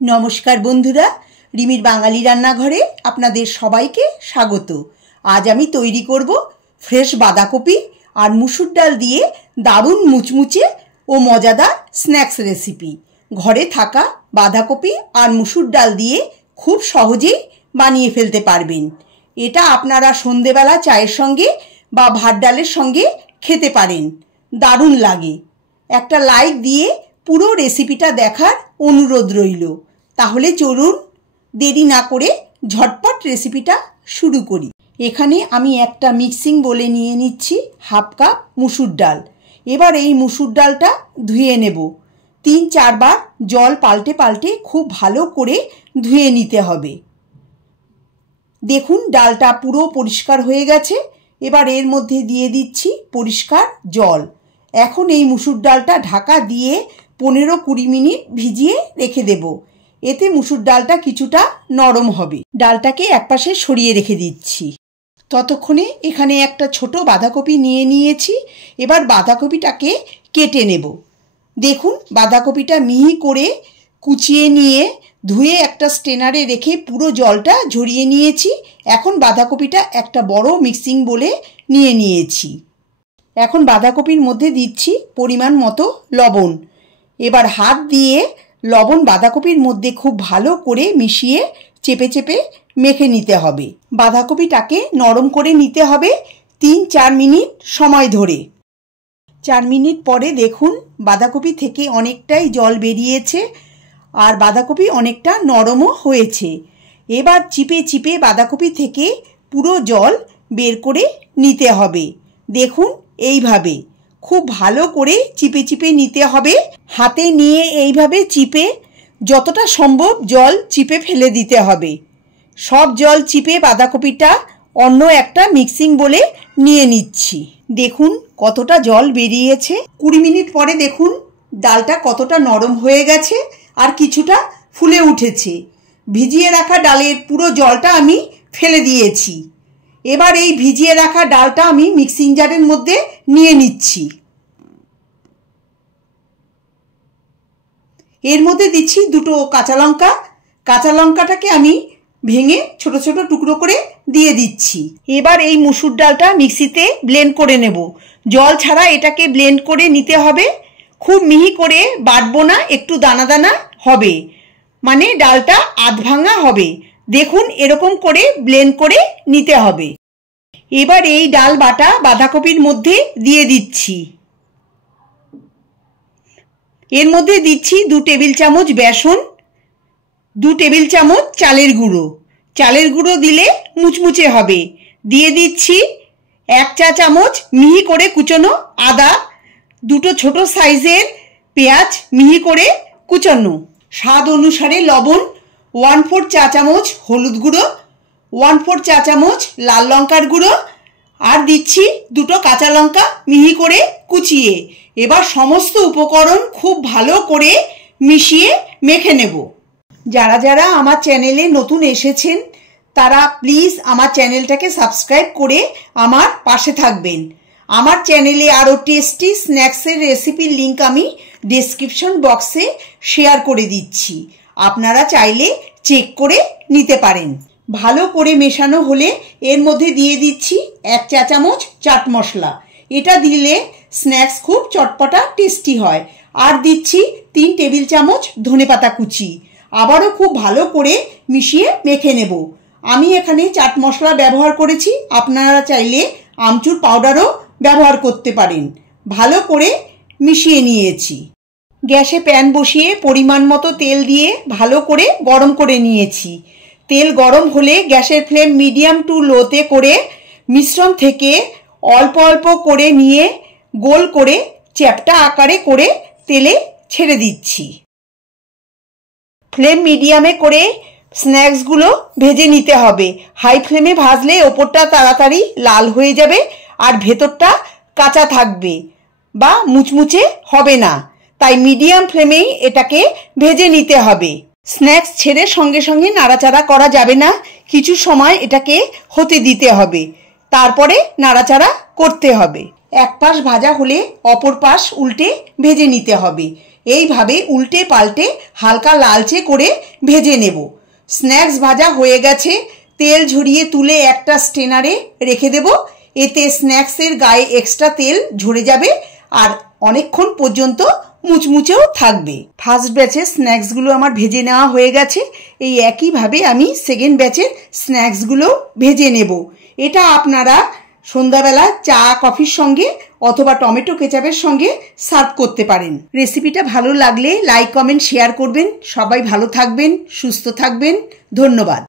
নমস্কার বন্ধুরা, রিমির বাঙালি রান্নাঘরে আপনাদের সবাইকে স্বাগত। আজ আমি তৈরি করব ফ্রেশ বাঁধাকপি আর মুসুর ডাল দিয়ে দারুণ মুচমুচে ও মজাদার স্ন্যাক্স রেসিপি। ঘরে থাকা বাঁধাকপি আর মুসুর ডাল দিয়ে খুব সহজেই বানিয়ে ফেলতে পারবেন। এটা আপনারা সন্ধেবেলা চায়ের সঙ্গে বা ভাত ডালের সঙ্গে খেতে পারেন, দারুণ লাগে। একটা লাইক দিয়ে পুরো রেসিপিটা দেখার অনুরোধ রইল। তাহলে চলুন দেরি না করে ঝটপট রেসিপিটা শুরু করি। এখানে আমি একটা মিক্সিং বোলে নিয়ে নিচ্ছি হাফ কাপ মুসুর ডাল। এবার এই মুসুর ডালটা ধুয়ে নেব। 3-4 বার জল পাল্টে পাল্টে খুব ভালো করে ধুয়ে নিতে হবে। দেখুন ডালটা পুরো পরিষ্কার হয়ে গেছে। এবার এর মধ্যে দিয়ে দিচ্ছি পরিষ্কার জল। এখন এই মুসুর ডালটা ঢাকা দিয়ে 15-20 মিনিট ভিজিয়ে রেখে দেব। এতে মুসুর ডালটা কিছুটা নরম হবে। ডালটাকে একপাশে সরিয়ে রেখে দিচ্ছি। ততক্ষণে এখানে একটা ছোট বাঁধাকপি নিয়ে নিয়েছি। এবার বাঁধাকপিটাকে কেটে নেব। দেখুন বাঁধাকপিটা মিহি করে কুচিয়ে নিয়ে ধুয়ে একটা স্ট্রেনারে রেখে পুরো জলটা ঝরিয়ে নিয়েছি। এখন বাঁধাকপিটা একটা বড় মিক্সিং বোলে নিয়ে নিয়েছি। এখন বাঁধাকপির মধ্যে দিচ্ছি পরিমাণ মতো লবণ। এবার হাত দিয়ে লবণ বাঁধাকপির মধ্যে খুব ভালো করে মিশিয়ে চেপে চেপে মেখে নিতে হবে। বাঁধাকপিটাকে নরম করে নিতে হবে 3-4 মিনিট সময় ধরে। 4 মিনিট পরে দেখুন বাঁধাকপি থেকে অনেকটাই জল বেরিয়েছে আর বাঁধাকপি অনেকটা নরমও হয়েছে। এবার চিপে চিপে বাঁধাকপি থেকে পুরো জল বের করে নিতে হবে। দেখুন এইভাবে খুব ভালো করে চিপে চিপে নিতে হবে। হাতে নিয়ে এইভাবে চিপে যতটা সম্ভব জল চিপে ফেলে দিতে হবে। সব জল চিপে বাঁধাকপিটা অন্য একটা মিক্সিং বোলে নিয়ে নিচ্ছি। দেখুন কতটা জল বেরিয়েছে। 20 মিনিট পরে দেখুন ডালটা কতটা নরম হয়ে গেছে আর কিছুটা ফুলে উঠেছে। ভিজিয়ে রাখা ডালের পুরো জলটা আমি ফেলে দিয়েছি। এবার এই ভিজিয়ে রাখা ডালটা আমি মিক্সিং জারের মধ্যে নিয়ে নিচ্ছি। এর মধ্যে দিচ্ছি 2 কাঁচা লঙ্কা। কাঁচা লঙ্কাটাকে আমি ভেঙে ছোট ছোট টুকরো করে দিয়ে দিচ্ছি। এবার এই মুসুর ডালটা মিক্সিতে ব্লেন্ড করে নেব। জল ছাড়া এটাকে ব্লেন্ড করে নিতে হবে। খুব মিহি করে বাটবো না, একটু দানা দানা হবে, মানে ডালটা আধ ভাঙা হবে। দেখুন এরকম করে ব্লেন্ড করে নিতে হবে। এবার এই ডাল বাটা বাঁধাকপির মধ্যে দিয়ে দিচ্ছি। এর মধ্যে দিচ্ছি 2 টেবিল চামচ বেসন, 2 টেবিল চামচ চালের গুঁড়ো। চালের গুঁড়ো দিলে মুচমুচে হবে। দিয়ে দিচ্ছি 1 চা চামচ মিহি করে কুচনো আদা, 2 ছোট সাইজের পেঁয়াজ মিহি করে কুচানো, স্বাদ অনুসারে লবণ, 1/4 চা চামচ হলুদ গুঁড়ো, 1/4 চা চামচ লাল লঙ্কার গুঁড়ো আর দিচ্ছি 2 কাঁচা লঙ্কা মিহি করে কুচিয়ে। এবার সমস্ত উপকরণ খুব ভালো করে মিশিয়ে মেখে নেব। যারা যারা আমার চ্যানেলে নতুন এসেছেন তারা প্লিজ আমার চ্যানেলটাকে সাবস্ক্রাইব করে আমার পাশে থাকবেন। আমার চ্যানেলে আরও টেস্টি স্ন্যাক্সের রেসিপির লিঙ্ক আমি ডেসক্রিপশন বক্সে শেয়ার করে দিচ্ছি। আপনারা চাইলে চেক করে নিতে পারেন। ভালো করে মেশানো হলে এর মধ্যে দিয়ে দিচ্ছি 1 চা চামচ চাট মশলা। এটা দিলে স্ন্যাক্স খুব চটপটা টেস্টি হয়। আর দিচ্ছি 3 টেবিল চামচ ধনেপাতা কুচি। আবারও খুব ভালো করে মিশিয়ে মেখে নেব। আমি এখানে চাট মশলা ব্যবহার করেছি, আপনারা চাইলে আমচুর পাউডারও ব্যবহার করতে পারেন। ভালো করে মিশিয়ে নিয়েছি। গ্যাসে প্যান বসিয়ে পরিমাণ মতো তেল দিয়ে ভালো করে গরম করে নিয়েছি। তেল গরম হলে গ্যাসের ফ্লেম মিডিয়াম টু লোতে করে মিশ্রণ থেকে অল্প অল্প করে নিয়ে গোল করে চ্যাপ্টা আকারে করে তেলে ছেড়ে দিচ্ছি। ফ্লেম মিডিয়ামে করে স্ন্যাক্সগুলো ভেজে নিতে হবে। হাই ফ্লেমে ভাজলে ওপরটা তাড়াতাড়ি লাল হয়ে যাবে আর ভেতরটা কাঁচা থাকবে বা মুচমুচে হবে না। তাই মিডিয়াম ফ্লেমেই এটাকে ভেজে নিতে হবে। স্ন্যাক্স ছেড়ে সঙ্গে সঙ্গে নাড়াচাড়া করা যাবে না, কিছু সময় এটাকে হতে দিতে হবে, তারপরে নাড়াচাড়া করতে হবে। এক পাশ ভাজা হলে অপর পাশ উল্টে ভেজে নিতে হবে। এইভাবে উল্টে পাল্টে হালকা লালচে করে ভেজে নেব। স্ন্যাক্স ভাজা হয়ে গেছে। তেল ঝরিয়ে তুলে একটা স্ট্রেনারে রেখে দেব। এতে স্ন্যাক্সের গায়ে এক্সট্রা তেল ঝরে যাবে আর অনেকক্ষণ পর্যন্ত মুচমুচেও থাকবে। ফার্স্ট ব্যাচের স্ন্যাক্সগুলো আমার ভেজে নেওয়া হয়ে গেছে। এই একইভাবে আমি সেকেন্ড ব্যাচের স্ন্যাক্সগুলো ভেজে নেব। এটা আপনারা সন্ধ্যাবেলা চা কফির সঙ্গে অথবা টমেটো কেচাপের সঙ্গে সার্ভ করতে পারেন। রেসিপিটা ভালো লাগলে লাইক কমেন্ট শেয়ার করবেন। সবাই ভালো থাকবেন, সুস্থ থাকবেন। ধন্যবাদ।